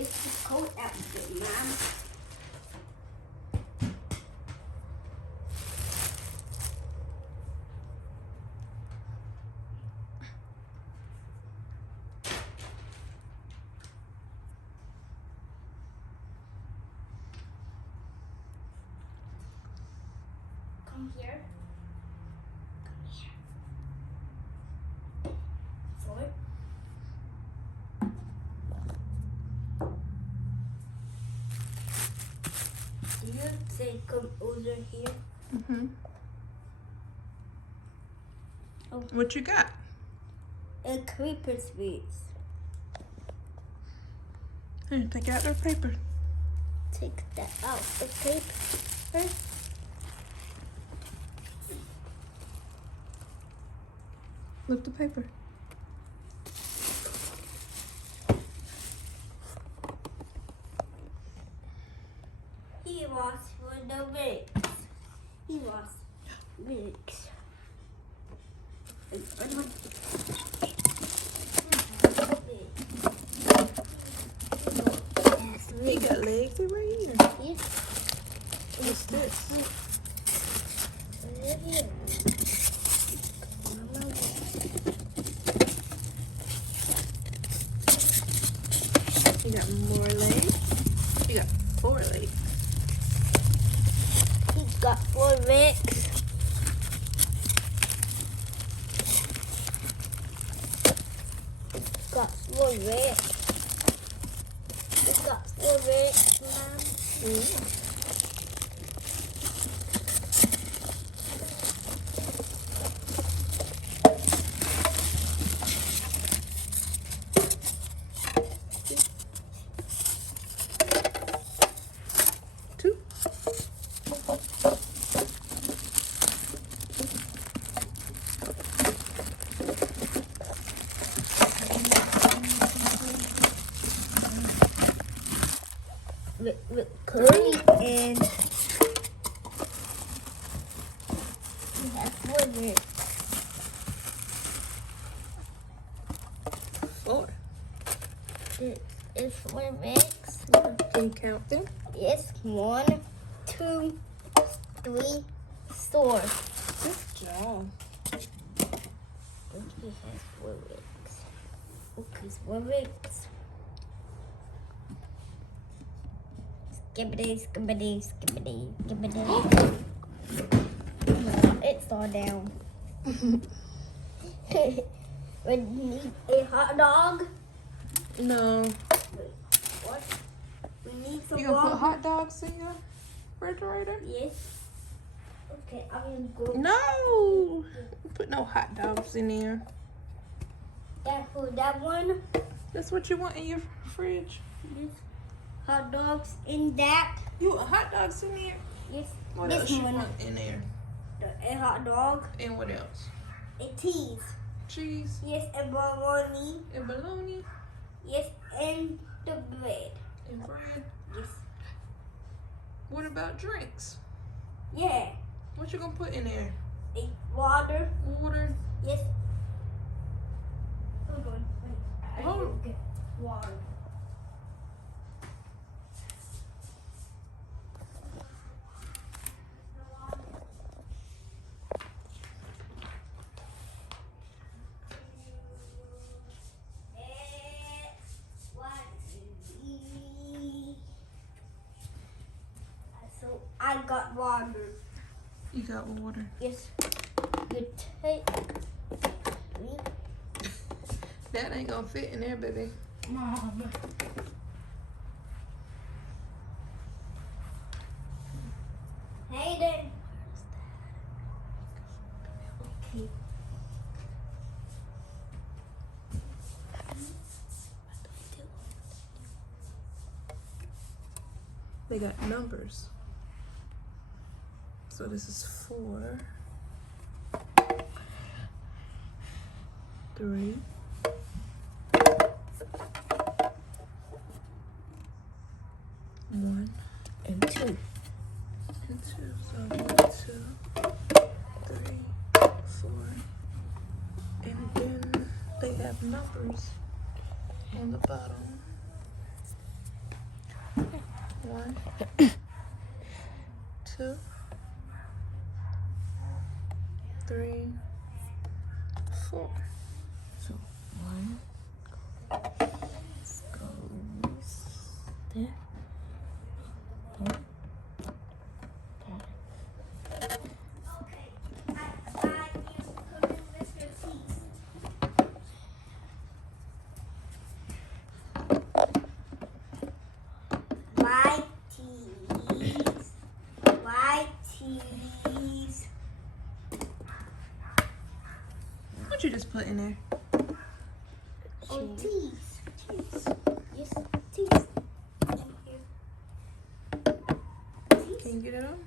It's cold out there, Mom. Come here. Come here. Forward. Do you say come over here? Mm-hmm. Oh. What you got? A creeper space. Here, take out the paper. Take that out. The paper. Lift the paper. He was for the wigs. He was wigs. He got legs. They're right here. Yes. What's this? Right here. He got more legs. He got 4 legs. He got 4 wigs. Got 4 wigs. He got 4 wigs, Mom. Two. With curly and he has 4 wigs. 4. It's 4 wigs. Can you count them? Yes, 1, 2, 3, 4. Good job. Look, he has 4 wigs. Okay, 4 wigs. Skibbity, skibbity, skibbity, skibbity. It's all down. We need a hot dog. No. Wait, what? We need some You gonna put water. hot dogs in your refrigerator? Yes. Okay, I'm gonna go. No. Put no hot dogs in there. That for that one. That's what you want in your fridge. Yes. Hot dogs in that. You want hot dogs in there? Yes. What This else you one. want in there? A hot dog. And what else? A cheese. Cheese Yes, a bologna. and bologna Yes, and the bread. and bread. Yes. What about drinks? Yeah. What you gonna put in there? A water. Water. Yes. Hold on. Wait. I Hold- will get water. So I got water. You got water. Yes. You take. That ain't gonna fit in there, baby. Mom. Hayden. Okay. They got numbers. So this is 4, 3, 1, And 2. and 2. So 1, 2, 3, 4. And then they have numbers on the bottom. 1, 2, 3, 4. So 1 goes there. White teas. White teas. What you just put in there? Oh, teas. Cheese. Yes, teas. Thank you. Can you get it on?